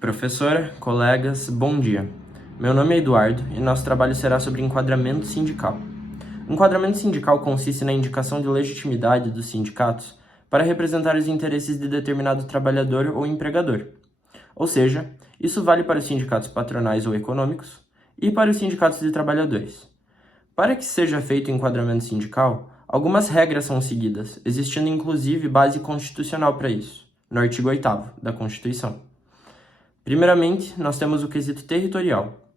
Professora, colegas, bom dia. Meu nome é Eduardo e nosso trabalho será sobre enquadramento sindical. O enquadramento sindical consiste na indicação de legitimidade dos sindicatos para representar os interesses de determinado trabalhador ou empregador. Ou seja, isso vale para os sindicatos patronais ou econômicos e para os sindicatos de trabalhadores. Para que seja feito o enquadramento sindical, algumas regras são seguidas, existindo inclusive base constitucional para isso, no artigo 8º da Constituição. Primeiramente, nós temos o quesito territorial.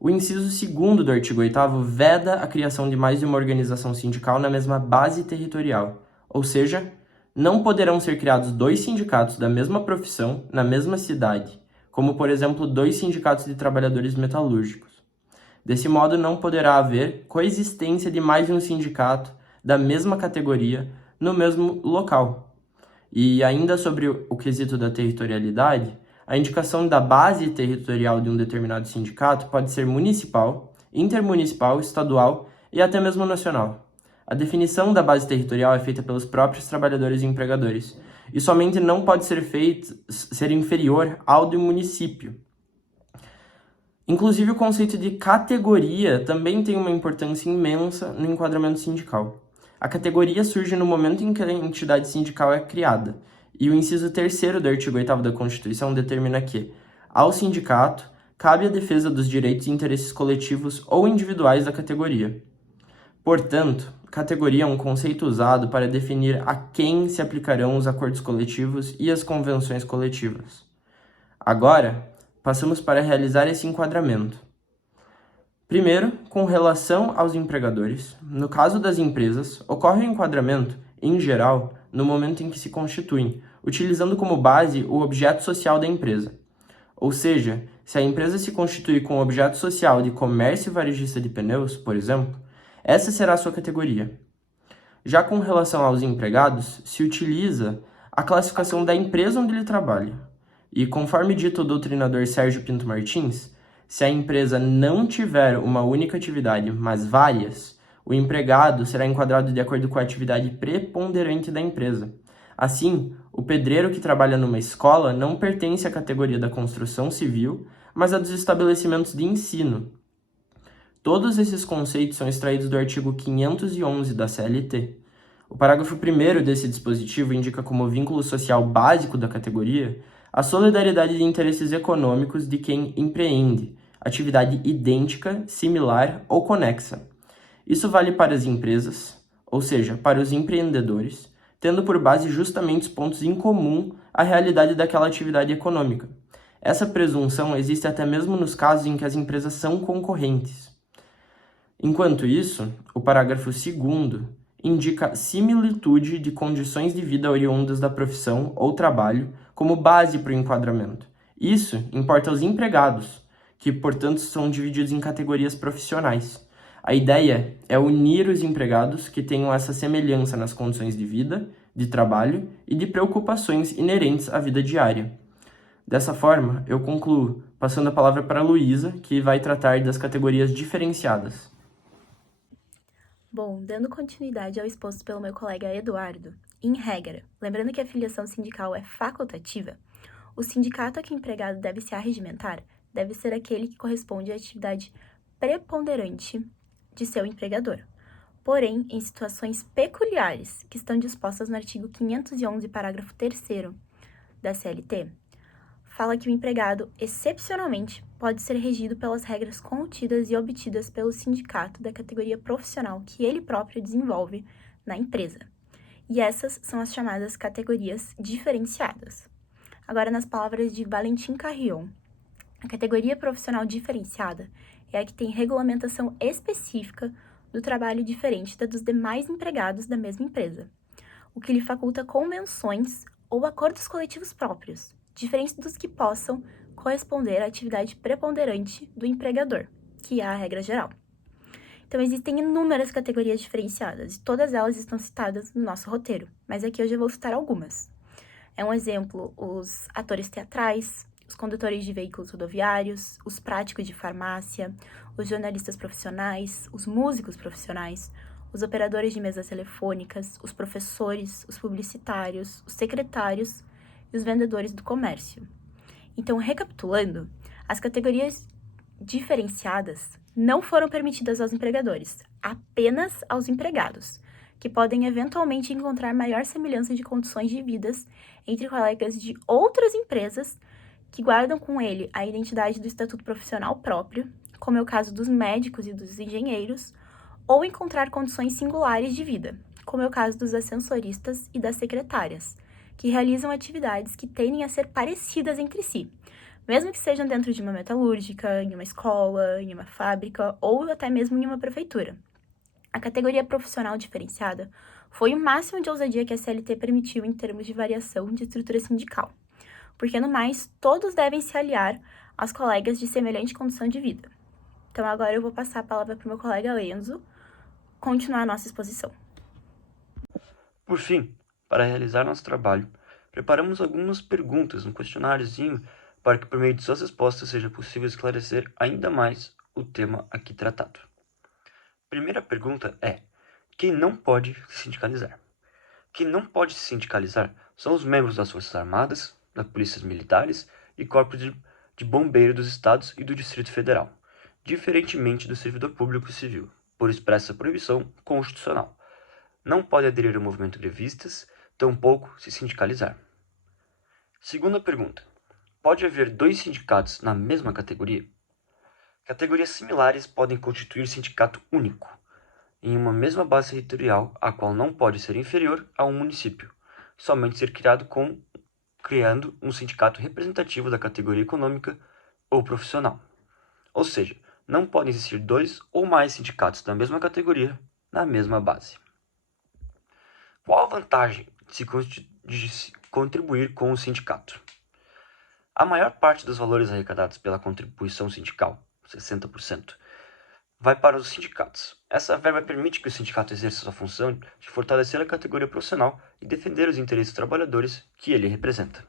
O inciso 2º do artigo 8º veda a criação de mais de uma organização sindical na mesma base territorial, ou seja, não poderão ser criados dois sindicatos da mesma profissão na mesma cidade, como, por exemplo, dois sindicatos de trabalhadores metalúrgicos. Desse modo, não poderá haver coexistência de mais de um sindicato da mesma categoria no mesmo local. E ainda sobre o quesito da territorialidade, a indicação da base territorial de um determinado sindicato pode ser municipal, intermunicipal, estadual e até mesmo nacional. A definição da base territorial é feita pelos próprios trabalhadores e empregadores, e somente não pode ser inferior ao do município. Inclusive, o conceito de categoria também tem uma importância imensa no enquadramento sindical. A categoria surge no momento em que a entidade sindical é criada, e o inciso 3º do artigo 8º da Constituição determina que, ao sindicato, cabe a defesa dos direitos e interesses coletivos ou individuais da categoria. Portanto, categoria é um conceito usado para definir a quem se aplicarão os acordos coletivos e as convenções coletivas. Agora, passamos para realizar esse enquadramento. Primeiro, com relação aos empregadores, no caso das empresas, ocorre o enquadramento, em geral, no momento em que se constituem, utilizando como base o objeto social da empresa. Ou seja, se a empresa se constituir com o objeto social de comércio varejista de pneus, por exemplo, essa será a sua categoria. Já com relação aos empregados, se utiliza a classificação da empresa onde ele trabalha. E conforme dito o doutrinador Sérgio Pinto Martins, se a empresa não tiver uma única atividade, mas várias, o empregado será enquadrado de acordo com a atividade preponderante da empresa. Assim, o pedreiro que trabalha numa escola não pertence à categoria da construção civil, mas à dos estabelecimentos de ensino. Todos esses conceitos são extraídos do artigo 511 da CLT. O parágrafo 1º desse dispositivo indica como vínculo social básico da categoria a solidariedade de interesses econômicos de quem empreende, atividade idêntica, similar ou conexa. Isso vale para as empresas, ou seja, para os empreendedores, tendo por base justamente os pontos em comum à realidade daquela atividade econômica. Essa presunção existe até mesmo nos casos em que as empresas são concorrentes. Enquanto isso, o parágrafo 2º indica similitude de condições de vida oriundas da profissão ou trabalho como base para o enquadramento. Isso importa aos empregados, que, portanto, são divididos em categorias profissionais. A ideia é unir os empregados que tenham essa semelhança nas condições de vida, de trabalho e de preocupações inerentes à vida diária. Dessa forma, eu concluo, passando a palavra para a Luísa, que vai tratar das categorias diferenciadas. Bom, dando continuidade ao exposto pelo meu colega Eduardo, em regra, lembrando que a filiação sindical é facultativa, o sindicato a que o empregado deve se arregimentar deve ser aquele que corresponde à atividade preponderante de seu empregador. Porém, em situações peculiares que estão dispostas no artigo 511, parágrafo 3º da CLT, fala que o empregado, excepcionalmente, pode ser regido pelas regras contidas e obtidas pelo sindicato da categoria profissional que ele próprio desenvolve na empresa. E essas são as chamadas categorias diferenciadas. Agora, nas palavras de Valentim Carrion, a categoria profissional diferenciada é a que tem regulamentação específica do trabalho diferente da dos demais empregados da mesma empresa, o que lhe faculta convenções ou acordos coletivos próprios, diferentes dos que possam corresponder à atividade preponderante do empregador, que é a regra geral. Então, existem inúmeras categorias diferenciadas, e todas elas estão citadas no nosso roteiro, mas aqui eu já vou citar algumas. É um exemplo os atores teatrais, os condutores de veículos rodoviários, os práticos de farmácia, os jornalistas profissionais, os músicos profissionais, os operadores de mesas telefônicas, os professores, os publicitários, os secretários e os vendedores do comércio. Então, recapitulando, as categorias diferenciadas não foram permitidas aos empregadores, apenas aos empregados, que podem eventualmente encontrar maior semelhança de condições de vidas entre colegas de outras empresas que guardam com ele a identidade do estatuto profissional próprio, como é o caso dos médicos e dos engenheiros, ou encontrar condições singulares de vida, como é o caso dos ascensoristas e das secretárias, que realizam atividades que tendem a ser parecidas entre si, mesmo que sejam dentro de uma metalúrgica, em uma escola, em uma fábrica ou até mesmo em uma prefeitura. A categoria profissional diferenciada foi o máximo de ousadia que a CLT permitiu em termos de variação de estrutura sindical, porque no mais, todos devem se aliar aos colegas de semelhante condição de vida. Então agora eu vou passar a palavra para o meu colega Enzo continuar a nossa exposição. Por fim, para realizar nosso trabalho, preparamos algumas perguntas no questionáriozinho para que por meio de suas respostas seja possível esclarecer ainda mais o tema aqui tratado. Primeira pergunta é: quem não pode se sindicalizar? Quem não pode se sindicalizar são os membros das Forças Armadas, das Polícias Militares e Corpos de Bombeiro dos Estados e do Distrito Federal, diferentemente do servidor público civil, por expressa proibição constitucional. Não pode aderir ao movimento grevistas, tampouco se sindicalizar. Segunda pergunta: pode haver dois sindicatos na mesma categoria? Categorias similares podem constituir sindicato único, em uma mesma base territorial, a qual não pode ser inferior a um município, somente ser criando um sindicato representativo da categoria econômica ou profissional. Ou seja, não podem existir dois ou mais sindicatos da mesma categoria na mesma base. Qual a vantagem de se contribuir com o sindicato? A maior parte dos valores arrecadados pela contribuição sindical, 60%, vai para os sindicatos. Essa verba permite que o sindicato exerça sua função de fortalecer a categoria profissional e defender os interesses dos trabalhadores que ele representa.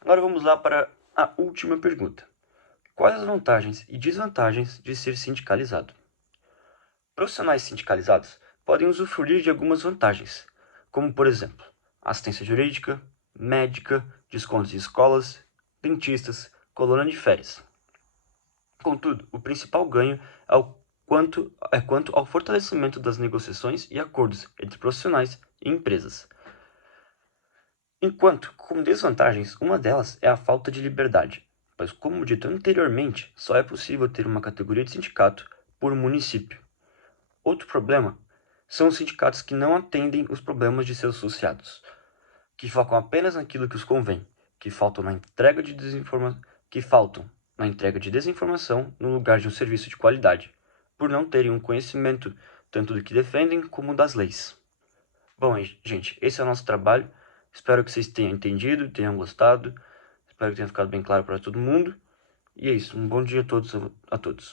Agora vamos lá para a última pergunta. Quais as vantagens e desvantagens de ser sindicalizado? Profissionais sindicalizados podem usufruir de algumas vantagens, como, por exemplo, assistência jurídica, médica, descontos em escolas, dentistas, colônia de férias. Contudo, o principal ganho quanto ao fortalecimento das negociações e acordos entre profissionais e empresas. Enquanto, como desvantagens, uma delas é a falta de liberdade, pois, como dito anteriormente, só é possível ter uma categoria de sindicato por município. Outro problema são os sindicatos que não atendem os problemas de seus associados, que focam apenas naquilo que os convém, que faltam na entrega de desinformação no lugar de um serviço de qualidade, por não terem um conhecimento tanto do que defendem como das leis. Bom, gente, esse é o nosso trabalho. Espero que vocês tenham entendido, tenham gostado. Espero que tenha ficado bem claro para todo mundo. E é isso. Um bom dia a todos.